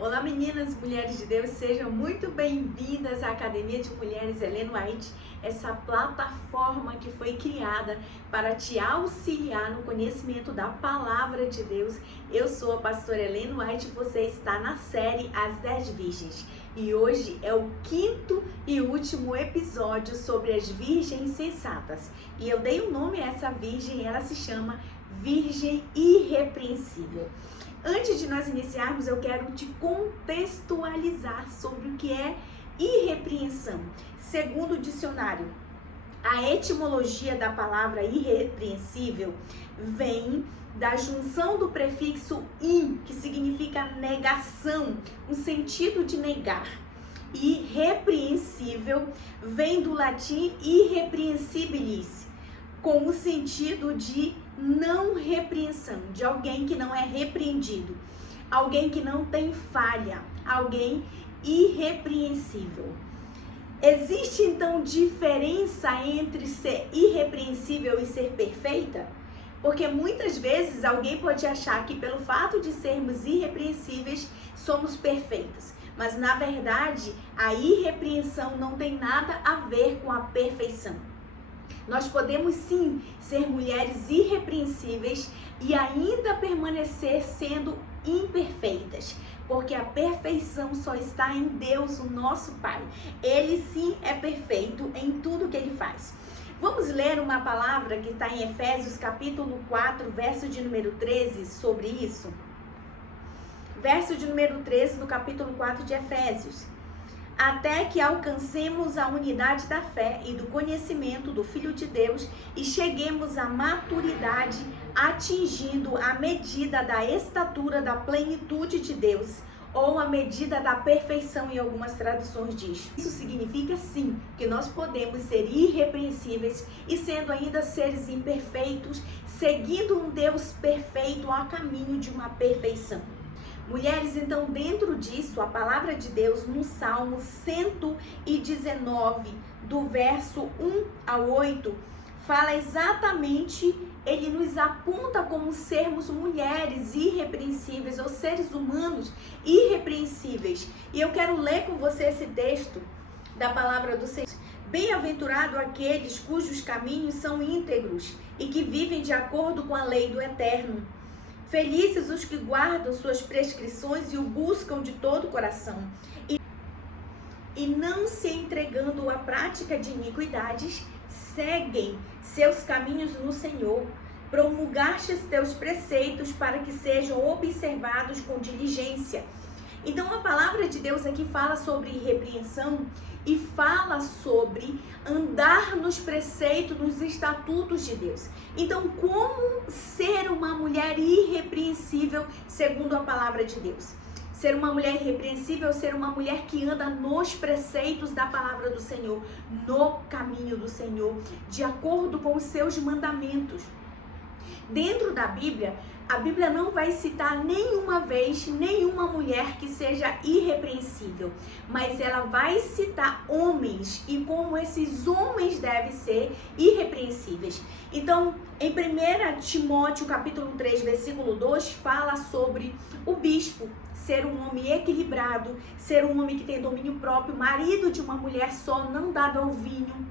Olá meninas, mulheres de Deus, sejam muito bem-vindas à Academia de Mulheres Ellen White, essa plataforma que foi criada para te auxiliar no conhecimento da Palavra de Deus. Eu sou a pastora Ellen White e você está na série As 10 Virgens. E hoje é o quinto e último episódio sobre as virgens sensatas. E eu dei um nome a essa virgem, ela se chama Virgem Irrepreensível. Antes de nós iniciarmos, eu quero te contextualizar sobre o que é irrepreensão. Segundo o dicionário, a etimologia da palavra irrepreensível vem da junção do prefixo in, que significa negação, um sentido de negar. E repreensível vem do latim irrepreensibilis, com o sentido de não repreensão, de alguém que não é repreendido, alguém que não tem falha, alguém irrepreensível. Existe então diferença entre ser irrepreensível e ser perfeita? Porque muitas vezes alguém pode achar que pelo fato de sermos irrepreensíveis, somos perfeitas. Mas na verdade, a irrepreensão não tem nada a ver com a perfeição. Nós podemos sim ser mulheres irrepreensíveis e ainda permanecer sendo imperfeitas, porque a perfeição só está em Deus, o nosso Pai. Ele sim é perfeito em tudo que ele faz. Vamos ler uma palavra que está em Efésios capítulo 4, verso de número 13, sobre isso? Verso de número 13 do capítulo 4 de Efésios. Até que alcancemos a unidade da fé e do conhecimento do Filho de Deus e cheguemos à maturidade, atingindo a medida da estatura da plenitude de Deus, ou a medida da perfeição, em algumas traduções diz. Isso significa sim que nós podemos ser irrepreensíveis e sendo ainda seres imperfeitos, seguindo um Deus perfeito a caminho de uma perfeição. Mulheres, então, dentro disso, a palavra de Deus no Salmo 119, do verso 1 ao 8, fala exatamente, ele nos aponta como sermos mulheres irrepreensíveis, ou seres humanos irrepreensíveis. E eu quero ler com você esse texto da palavra do Senhor. Bem-aventurado aqueles cujos caminhos são íntegros e que vivem de acordo com a lei do Eterno. Felizes os que guardam suas prescrições e o buscam de todo o coração. E não se entregando à prática de iniquidades, seguem seus caminhos no Senhor. Promulgaste teus preceitos para que sejam observados com diligência. Então a palavra de Deus aqui fala sobre irrepreensão e fala sobre andar nos preceitos, nos estatutos de Deus. Então, como ser uma mulher irrepreensível segundo a palavra de Deus? Ser uma mulher irrepreensível, ser uma mulher que anda nos preceitos da palavra do Senhor, no caminho do Senhor, de acordo com os seus mandamentos. Dentro da Bíblia, a Bíblia não vai citar nenhuma vez nenhuma mulher que seja irrepreensível, mas ela vai citar homens e como esses homens devem ser irrepreensíveis. Então, em 1 Timóteo capítulo 3, versículo 2, fala sobre o bispo ser um homem equilibrado, ser um homem que tem domínio próprio, marido de uma mulher só, não dado ao vinho.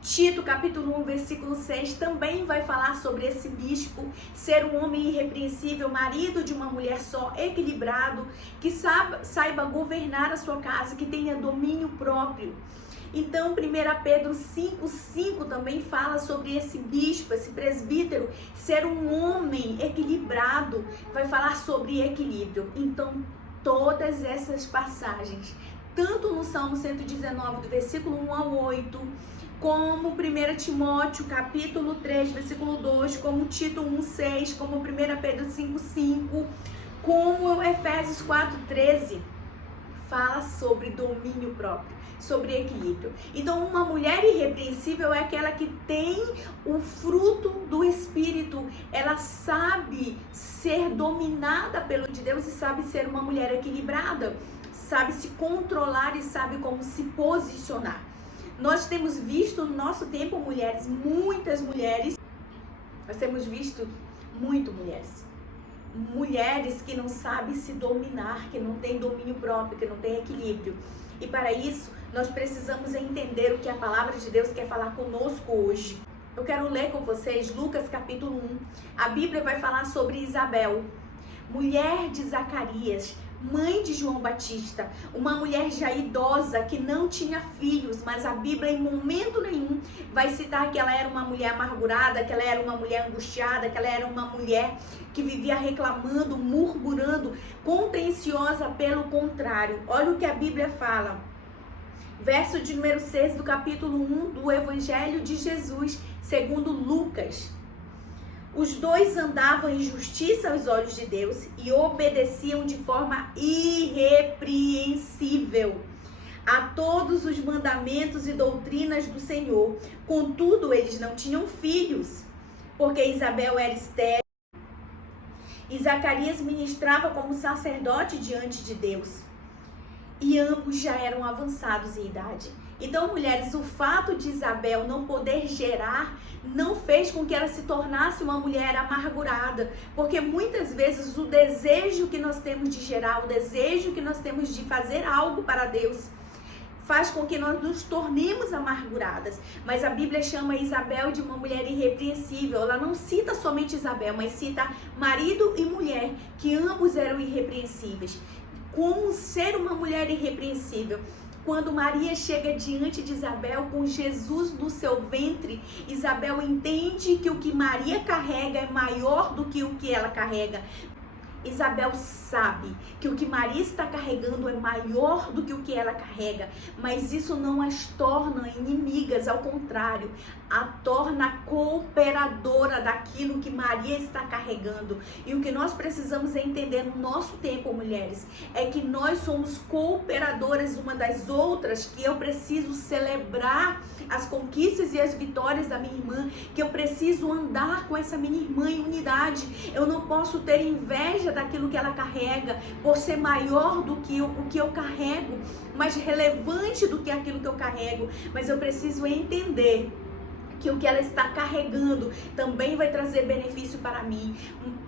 Tito, capítulo 1, versículo 6, também vai falar sobre esse bispo ser um homem irrepreensível, marido de uma mulher só, equilibrado, que saiba governar a sua casa, que tenha domínio próprio. Então, 1 Pedro 5,5 também fala sobre esse bispo, esse presbítero, ser um homem equilibrado, vai falar sobre equilíbrio. Então, todas essas passagens, tanto no Salmo 119, do versículo 1 ao 8, como 1 Timóteo, capítulo 3, versículo 2, como Tito 1,6, como 1 Pedro 5,5, como Efésios 4,13, fala sobre domínio próprio, sobre equilíbrio. Então, uma mulher irrepreensível é aquela que tem o fruto do Espírito, ela sabe ser dominada pelo de Deus e sabe ser uma mulher equilibrada, sabe se controlar e sabe como se posicionar. Nós temos visto no nosso tempo mulheres, muitas mulheres, nós temos visto muito mulheres mulheres que não sabem se dominar, que não têm domínio próprio, que não têm equilíbrio. E para isso, nós precisamos entender o que a palavra de Deus quer falar conosco hoje. Eu quero ler com vocês Lucas capítulo 1. A Bíblia vai falar sobre Isabel, mulher de Zacarias, mãe de João Batista, uma mulher já idosa que não tinha filhos, mas a Bíblia em momento nenhum vai citar que ela era uma mulher amargurada, que ela era uma mulher angustiada, que ela era uma mulher que vivia reclamando, murmurando, contenciosa. Pelo contrário, olha o que a Bíblia fala. Verso de número 6 do capítulo 1 do Evangelho de Jesus, segundo Lucas. Os dois andavam em justiça aos olhos de Deus e obedeciam de forma irrepreensível a todos os mandamentos e doutrinas do Senhor. Contudo, eles não tinham filhos, porque Isabel era estéril e Zacarias ministrava como sacerdote diante de Deus. E ambos já eram avançados em idade. Então, mulheres, o fato de Isabel não poder gerar não fez com que ela se tornasse uma mulher amargurada, porque muitas vezes o desejo que nós temos de gerar, o desejo que nós temos de fazer algo para Deus, faz com que nós nos tornemos amarguradas. Mas a Bíblia chama Isabel de uma mulher irrepreensível. Ela não cita somente Isabel, mas cita marido e mulher, que ambos eram irrepreensíveis. Como ser uma mulher irrepreensível? Quando Maria chega diante de Isabel com Jesus no seu ventre, Isabel entende que o que Maria carrega é maior do que o que ela carrega. Isabel sabe que o que Maria está carregando é maior do que o que ela carrega, mas isso não as torna inimigas, ao contrário, a torna cooperadora daquilo que Maria está carregando. E o que nós precisamos entender no nosso tempo, mulheres, é que nós somos cooperadoras uma das outras, que eu preciso celebrar as conquistas e as vitórias da minha irmã, que eu preciso andar com essa minha irmã em unidade. Eu não posso ter inveja daquilo que ela carrega, por ser maior do que o que eu carrego, mais relevante do que aquilo que eu carrego, mas eu preciso entender que o que ela está carregando também vai trazer benefício para mim.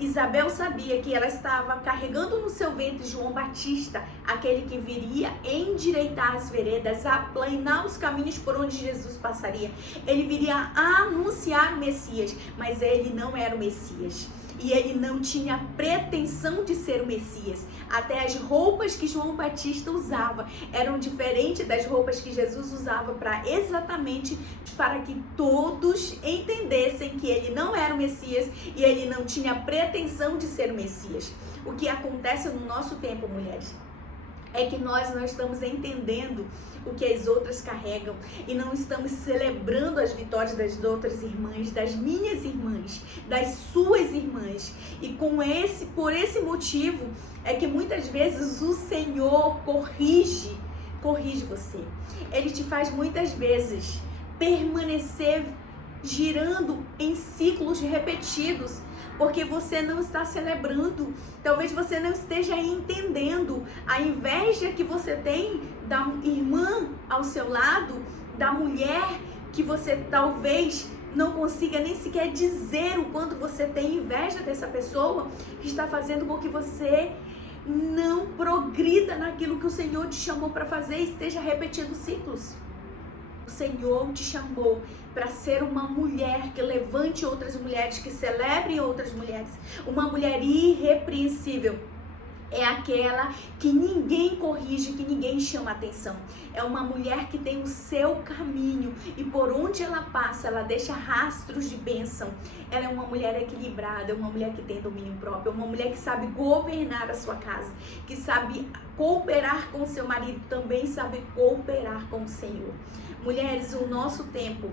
Isabel sabia que ela estava carregando no seu ventre João Batista, aquele que viria endireitar as veredas, aplanar os caminhos por onde Jesus passaria. Ele viria a anunciar o Messias, mas ele não era o Messias. E ele não tinha pretensão de ser o Messias. Até as roupas que João Batista usava eram diferentes das roupas que Jesus usava, exatamente para que todos entendessem que ele não era o Messias e ele não tinha pretensão de ser o Messias. O que acontece no nosso tempo, mulheres, é que nós não estamos entendendo o que as outras carregam e não estamos celebrando as vitórias das outras irmãs, das minhas irmãs, das suas irmãs. E por esse motivo é que muitas vezes o Senhor corrige você. Ele te faz muitas vezes permanecer girando em ciclos repetidos, porque você não está celebrando. Talvez você não esteja entendendo a inveja que você tem da irmã ao seu lado, da mulher que você talvez não consiga nem sequer dizer o quanto você tem inveja dessa pessoa, que está fazendo com que você não progrida naquilo que o Senhor te chamou para fazer e esteja repetindo ciclos. O Senhor te chamou para ser uma mulher que levante outras mulheres, que celebre outras mulheres. Uma mulher irrepreensível é aquela que ninguém corrige, que ninguém chama atenção. É uma mulher que tem o seu caminho e por onde ela passa, ela deixa rastros de bênção. Ela é uma mulher equilibrada, é uma mulher que tem domínio próprio, é uma mulher que sabe governar a sua casa, que sabe cooperar com o seu marido, também sabe cooperar com o Senhor. Mulheres, o nosso tempo,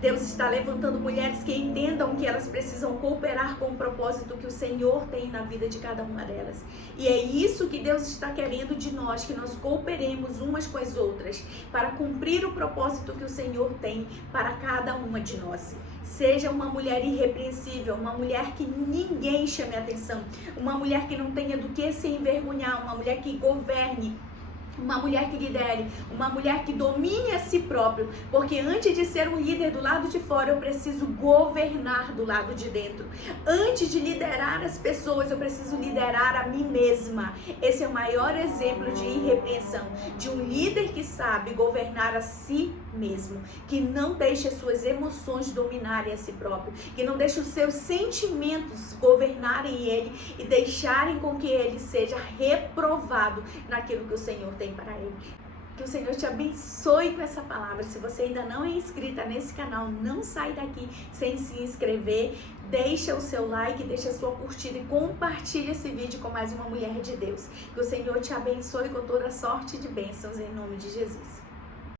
Deus está levantando mulheres que entendam que elas precisam cooperar com o propósito que o Senhor tem na vida de cada uma delas. E é isso que Deus está querendo de nós, que nós cooperemos umas com as outras, para cumprir o propósito que o Senhor tem para cada uma de nós. Seja uma mulher irrepreensível, uma mulher que ninguém chame a atenção, uma mulher que não tenha do que se envergonhar, uma mulher que governe, Uma mulher que lidere, uma mulher que domine a si próprio, porque antes de ser um líder do lado de fora, eu preciso governar do lado de dentro. Antes de liderar as pessoas, eu preciso liderar a mim mesma. Esse é o maior exemplo de irrepreensão, de um líder que sabe governar a si mesmo, que não deixa as suas emoções dominarem a si próprio, que não deixa os seus sentimentos governarem ele e deixarem com que ele seja reprovado naquilo que o Senhor tem para ele. Que o Senhor te abençoe com essa palavra. Se você ainda não é inscrita nesse canal, não sai daqui sem se inscrever. Deixa o seu like, deixa a sua curtida e compartilha esse vídeo com mais uma mulher de Deus. Que o Senhor te abençoe com toda sorte de bênçãos em nome de Jesus.